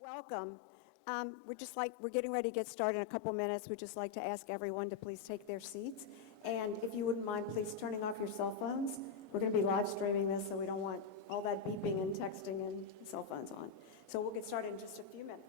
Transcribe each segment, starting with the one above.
Welcome. We're getting ready to get started in a couple minutes. We'd just like to ask everyone to please take their seats. And if you wouldn't mind, please turning off your cell phones. We're going to be live streaming this, so we don't want all that beeping and texting and cell phones on. So we'll get started in just a few minutes.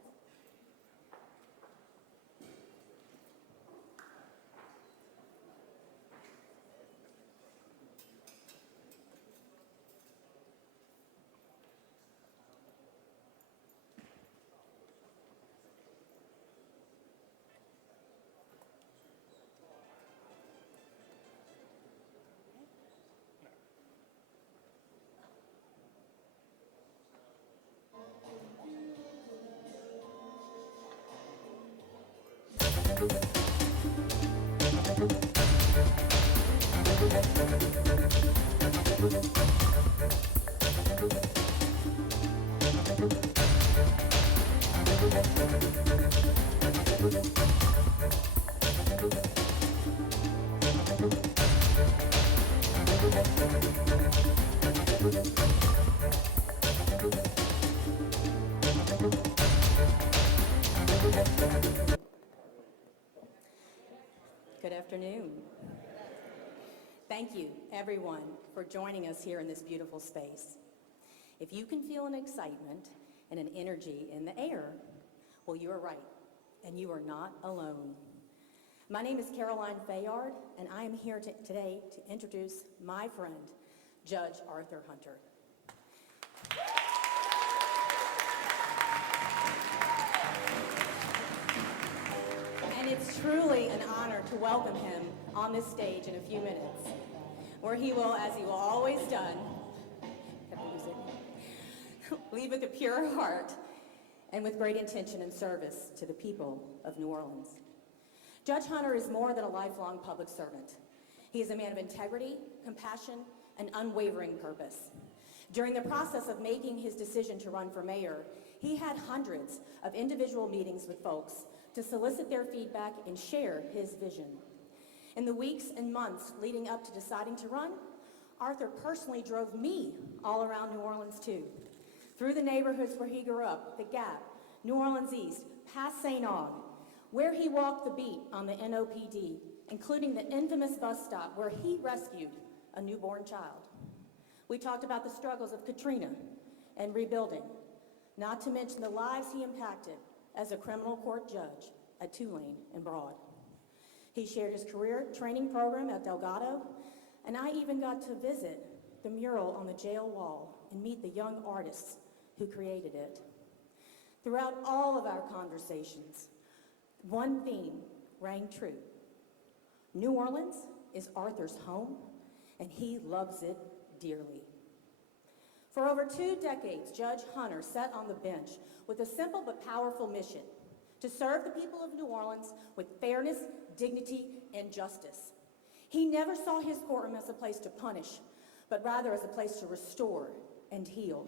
Good afternoon. Thank you, everyone, for joining us here in this beautiful space. If you can feel an excitement and an energy in the air, well, you are right, and you are not alone. My name is Caroline Fayard, and I am here today to introduce my friend, Judge Arthur Hunter. And it's truly an honor to welcome him on this stage in a few minutes, where he will, as he will always done, lead with a pure heart and with great intention and service to the people of New Orleans. Judge Hunter is more than a lifelong public servant. He is a man of integrity, compassion, and unwavering purpose. During the process of making his decision to run for mayor, he had hundreds of individual meetings with folks to solicit their feedback and share his vision. In the weeks and months leading up to deciding to run, Arthur personally drove me all around New Orleans too, through the neighborhoods where he grew up, the Gap, New Orleans East, past St. Aug, where he walked the beat on the NOPD, including the infamous bus stop where he rescued a newborn child. We talked about the struggles of Katrina and rebuilding, not to mention the lives he impacted as a criminal court judge at Tulane and Broad. He shared his career training program at Delgado, and I even got to visit the mural on the jail wall and meet the young artists who created it. Throughout all of our conversations, one theme rang true. New Orleans is Arthur's home, and he loves it dearly. For over 2 decades, Judge Hunter sat on the bench with a simple but powerful mission: to serve the people of New Orleans with fairness, dignity, and justice. He never saw his courtroom as a place to punish, but rather as a place to restore and heal.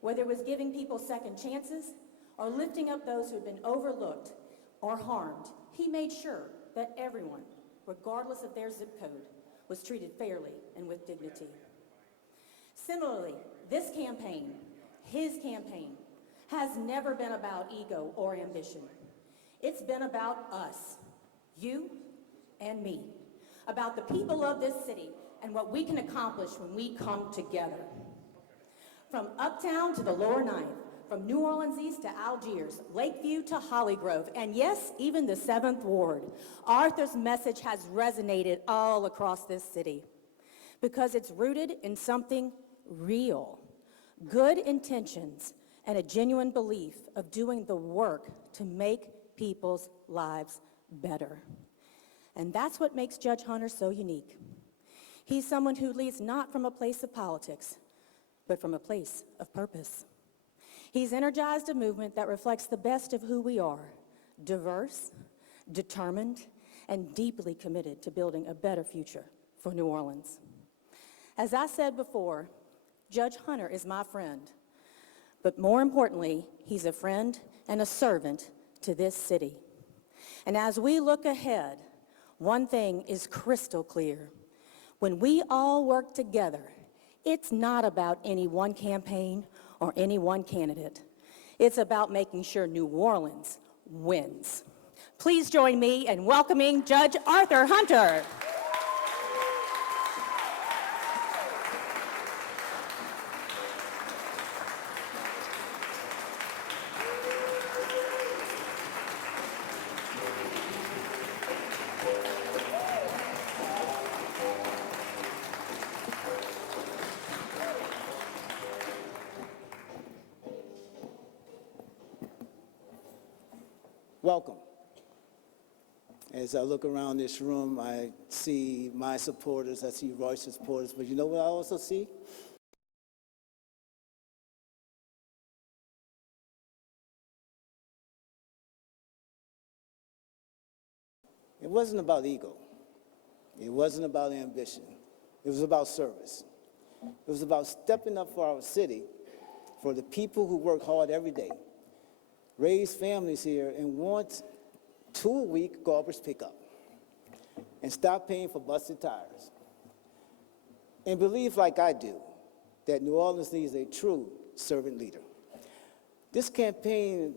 Whether it was giving people second chances or lifting up those who had been overlooked or harmed, he made sure that everyone, regardless of their zip code, was treated fairly and with dignity. Similarly, this campaign, his campaign, has never been about ego or ambition. It's been about us, you and me, about the people of this city and what we can accomplish when we come together. From Uptown to the Lower Ninth, from New Orleans East to Algiers, Lakeview to Hollygrove, and yes, even the 7th Ward, Arthur's message has resonated all across this city because it's rooted in something real, good intentions, and a genuine belief of doing the work to make people's lives better. And that's what makes Judge Hunter so unique. He's someone who leads not from a place of politics, but from a place of purpose. He's energized a movement that reflects the best of who we are: diverse, determined, and deeply committed to building a better future for New Orleans. As I said before, Judge Hunter is my friend, but more importantly, he's a friend and a servant to this city. And as we look ahead, one thing is crystal clear. When we all work together, it's not about any one campaign or any one candidate. It's about making sure New Orleans wins. Please join me in welcoming Judge Arthur Hunter. Welcome. As I look around this room, I see my supporters, I see Royce's supporters, but you know what I also see? It wasn't about ego. It wasn't about ambition. It was about service. It was about stepping up for our city, for the people who work hard every day, raise families here, and want 2-a-week garbage pickup, and stop paying for busted tires. And believe, like I do, that New Orleans needs a true servant leader. This campaign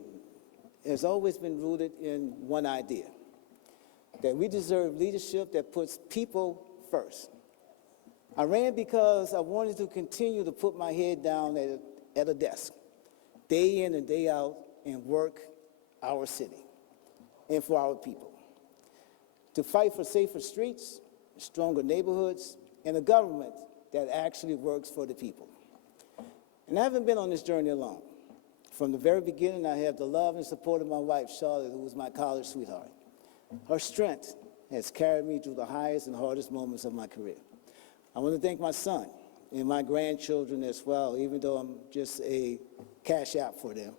has always been rooted in one idea: that we deserve leadership that puts people first. I ran because I wanted to continue to put my head down at a desk, day in and day out, and work our city and for our people. To fight for safer streets, stronger neighborhoods, and a government that actually works for the people. And I haven't been on this journey alone. From the very beginning, I have the love and support of my wife, Charlotte, who was my college sweetheart. Her strength has carried me through the highest and hardest moments of my career. I want to thank my son and my grandchildren as well, even though I'm just a cash app for them.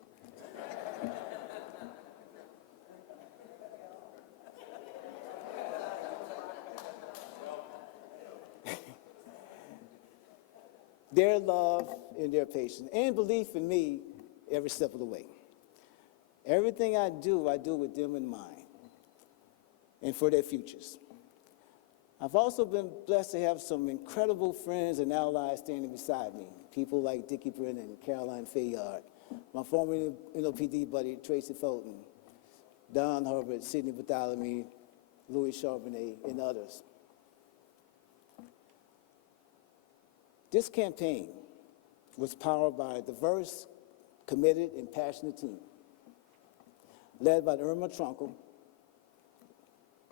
Their love and their patience and belief in me every step of the way. Everything I do with them in mind and for their futures. I've also been blessed to have some incredible friends and allies standing beside me. People like Dickie Brennan, Caroline Fayard, my former NOPD buddy Tracy Fulton, Don Hubbard, Sidney Bartholomew, Louis Charbonnet, and others. This campaign was powered by a diverse, committed, and passionate team, led by Irma Trunkle,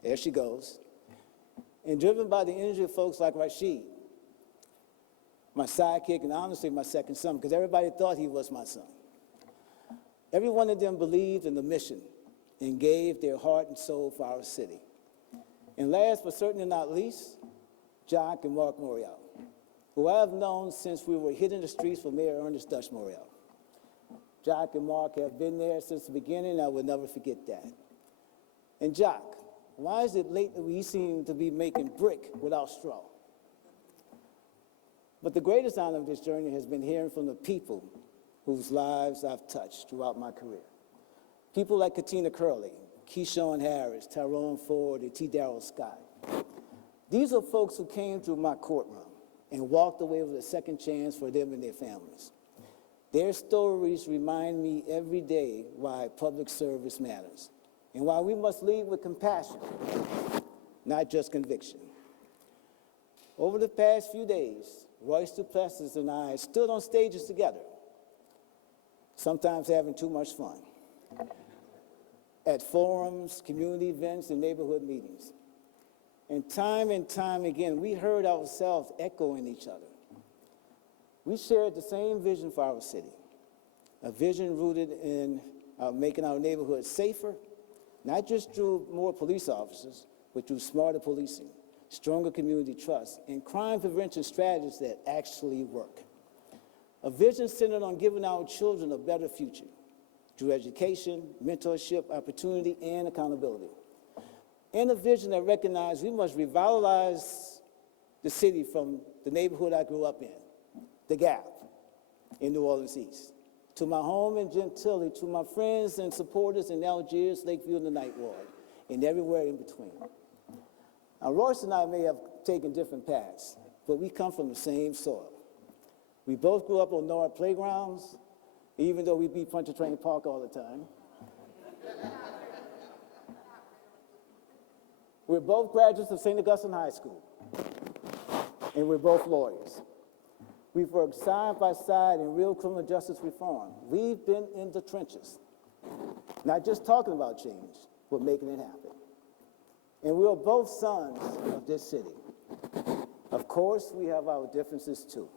there she goes, and driven by the energy of folks like Rashid, my sidekick, and honestly my second son, because everybody thought he was my son. Every one of them believed in the mission and gave their heart and soul for our city. And last but certainly not least, Jock and Mark Morial, who I've known since we were hitting the streets for Mayor Ernest Dutch Morial. Jock and Mark have been there since the beginning, and I will never forget that. And Jock, why is it lately we seem to be making brick without straw? But the greatest honor of this journey has been hearing from the people whose lives I've touched throughout my career. People like Katina Curley, Keyshawn Harris, Tyrone Ford, and T. Darrell Scott. These are folks who came through my courtroom and walked away with a second chance for them and their families. Their stories remind me every day why public service matters and why we must lead with compassion, not just conviction. Over the past few days, Royce Duplessis and I stood on stages together, sometimes having too much fun, at forums, community events, and neighborhood meetings. And time again, we heard ourselves echoing each other. We shared the same vision for our city, a vision rooted in making our neighborhoods safer, not just through more police officers, but through smarter policing, stronger community trust, and crime prevention strategies that actually work. A vision centered on giving our children a better future through education, mentorship, opportunity, and accountability. And a vision that recognized we must revitalize the city from the neighborhood I grew up in, the Gap in New Orleans East, to my home in Gentilly, to my friends and supporters in Algiers, Lakeview, and the Ninth Ward, and everywhere in between. Now, Royce and I may have taken different paths, but we come from the same soil. We both grew up on NOLA playgrounds, even though we beat Pontchartrain Park all the time. We're both graduates of St. Augustine High School, and we're both lawyers. We've worked side by side in real criminal justice reform. We've been in the trenches, not just talking about change, but making it happen. And we are both sons of this city. Of course, we have our differences too.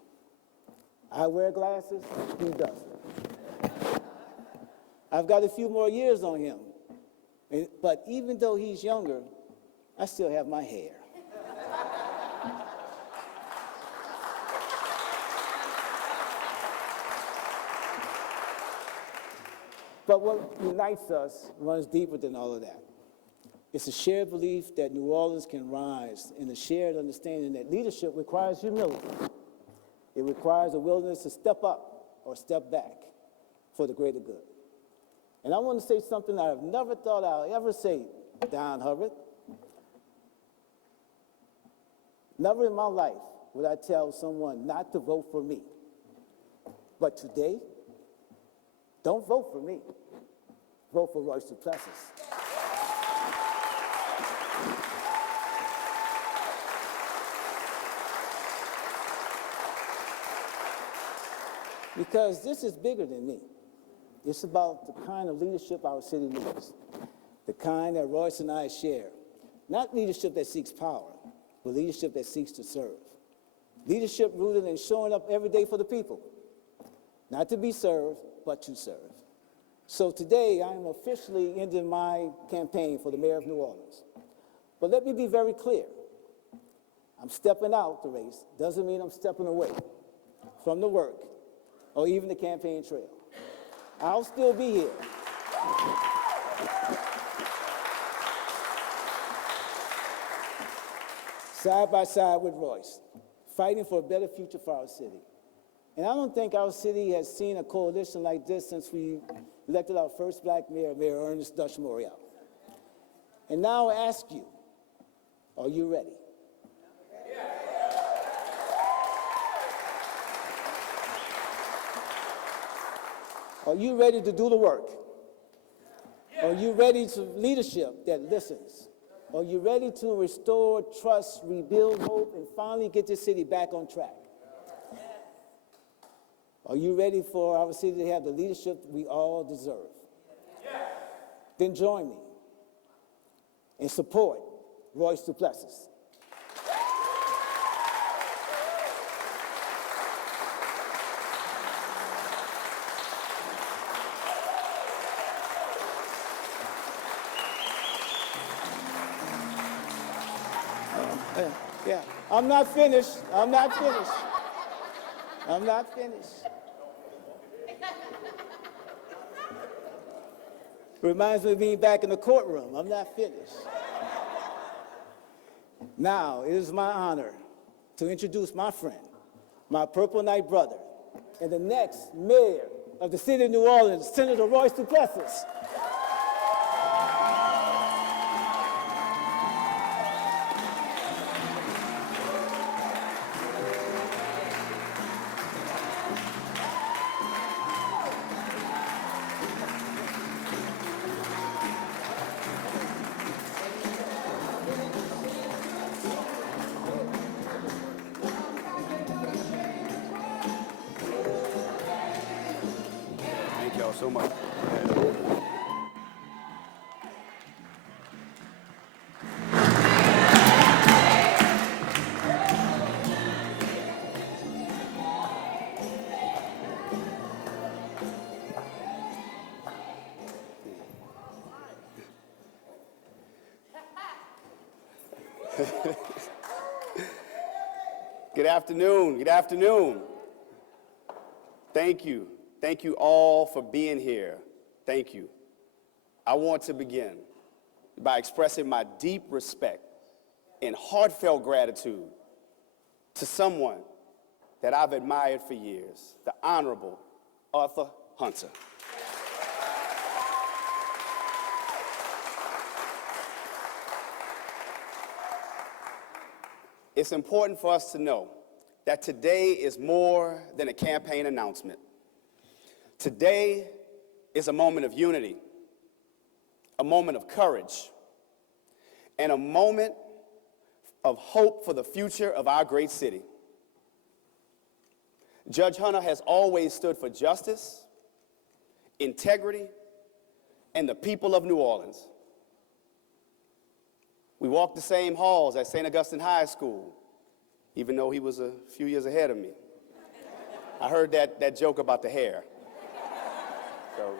I wear glasses, he doesn't. I've got a few more years on him, but even though he's younger, I still have my hair. But what unites us runs deeper than all of that. It's a shared belief that New Orleans can rise, and a shared understanding that leadership requires humility. It requires a willingness to step up or step back for the greater good. And I want to say something I've never thought I'll ever say, Don Hubbard. Never in my life would I tell someone not to vote for me. But today, don't vote for me. Vote for Royce Duplessis. Because this is bigger than me. It's about the kind of leadership our city needs, the kind that Royce and I share. Not leadership that seeks power, but leadership that seeks to serve. Leadership rooted in showing up every day for the people, not to be served, but to serve. So today, I am officially ending my campaign for the mayor of New Orleans. But let me be very clear. I'm stepping out the race. Doesn't mean I'm stepping away from the work or even the campaign trail. I'll still be here. Side by side with Royce, fighting for a better future for our city. And I don't think our city has seen a coalition like this since we elected our first black mayor, Mayor Ernest Dutch Morial. And now I ask you, are you ready? Are you ready to do the work? Are you ready to leadership that listens? Are you ready to restore trust, rebuild hope, and finally get this city back on track? Are you ready for our city to have the leadership we all deserve? Then join me and support Royce Duplessis. Yeah, I'm not finished. I'm not finished. I'm not finished. Reminds me of being back in the courtroom. I'm not finished. Now, it is my honor to introduce my friend, my Purple Knight brother, and the next mayor of the city of New Orleans, Senator Royce Duplessis. Thank y'all so much. Good afternoon. Good afternoon. Thank you. Thank you all for being here. Thank you. I want to begin by expressing my deep respect and heartfelt gratitude to someone that I've admired for years, the Honorable Arthur Hunter. It's important for us to know that today is more than a campaign announcement. Today is a moment of unity, a moment of courage, and a moment of hope for the future of our great city. Judge Hunter has always stood for justice, integrity, and the people of New Orleans. We walked the same halls at St. Augustine High School, even though he was a few years ahead of me. I heard that joke about the hair. So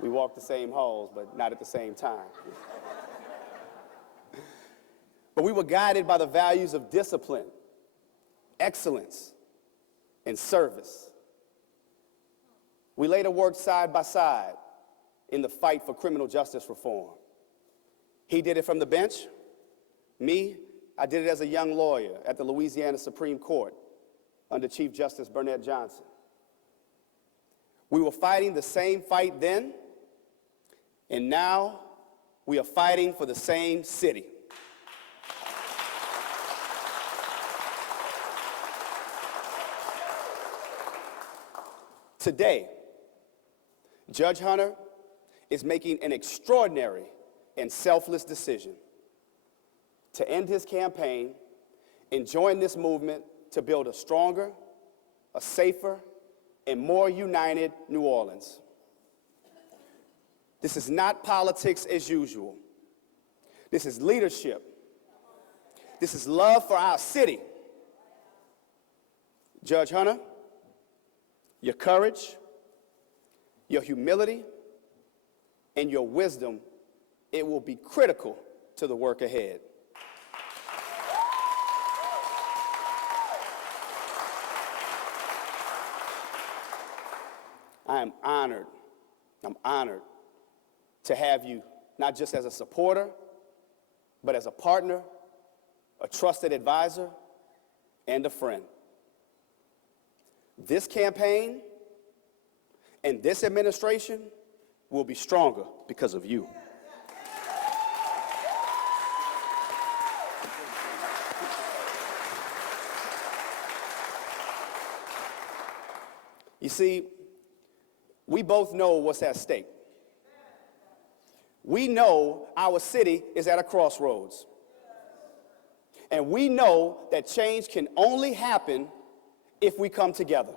we walked the same halls, but not at the same time. But we were guided by the values of discipline, excellence, and service. We later worked side by side in the fight for criminal justice reform. He did it from the bench. Me, I did it as a young lawyer at the Louisiana Supreme Court under Chief Justice Burnett Johnson. We were fighting the same fight then, and now we are fighting for the same city. Today, Judge Hunter is making an extraordinary and selfless decision to end his campaign and join this movement to build a stronger, a safer, and more united New Orleans. This is not politics as usual. This is leadership. This is love for our city. Judge Hunter, your courage, your humility, and your wisdom, it will be critical to the work ahead. I'm honored to have you not just as a supporter, but as a partner, a trusted advisor, and a friend. This campaign and this administration will be stronger because of you. You see, we both know what's at stake. We know our city is at a crossroads. And we know that change can only happen if we come together.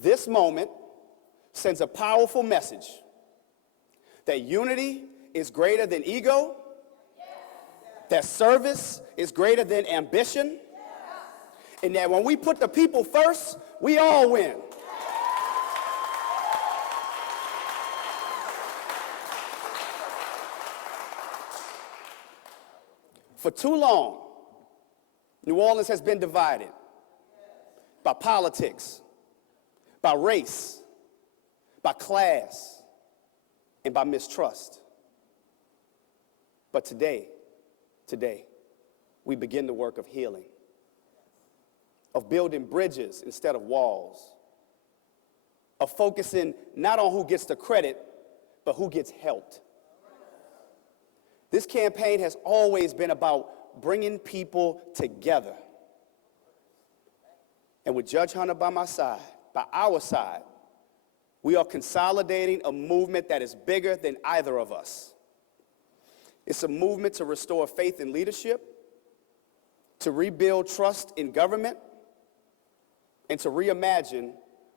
This moment sends a powerful message that unity is greater than ego, that service is greater than ambition, and that when we put the people first, we all win. For too long, New Orleans has been divided by politics, by race, by class, and by mistrust. But today, we begin the work of healing, of building bridges instead of walls, of focusing not on who gets the credit, but who gets helped. This campaign has always been about bringing people together. And with Judge Hunter by our side, we are consolidating a movement that is bigger than either of us. It's a movement to restore faith in leadership, to rebuild trust in government, and to reimagine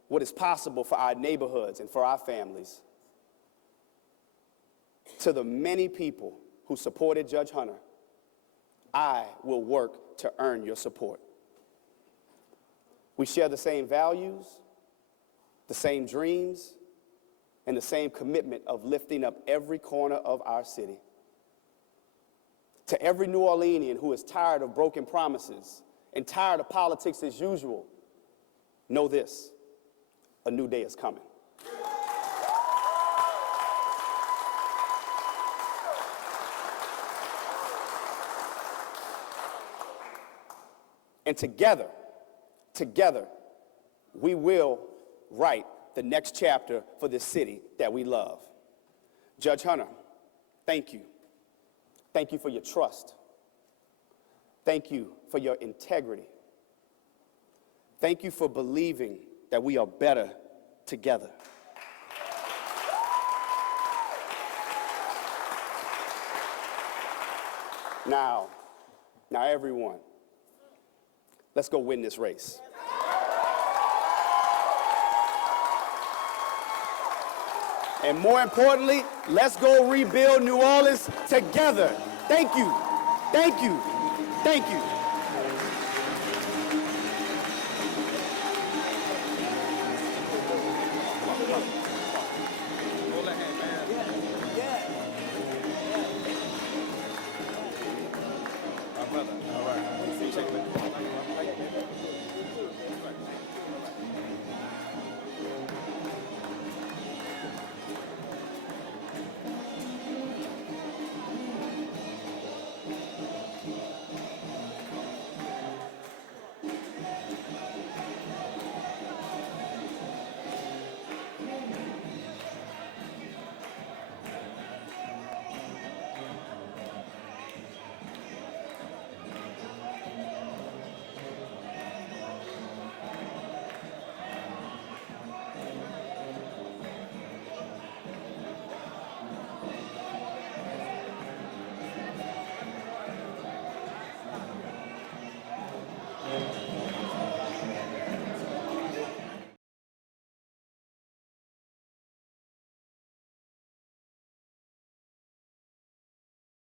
what is possible for our neighborhoods and for our families. To the many people who supported Judge Hunter, I will work to earn your support. We share the same values, the same dreams, and the same commitment of lifting up every corner of our city. To every New Orleanian who is tired of broken promises and tired of politics as usual, know this: a new day is coming. And together, we will write the next chapter for this city that we love. Judge Hunter, thank you. Thank you for your trust. Thank you for your integrity. Thank you for believing that we are better together. Now everyone, let's go win this race. And more importantly, let's go rebuild New Orleans together. Thank you. Thank you. Thank you.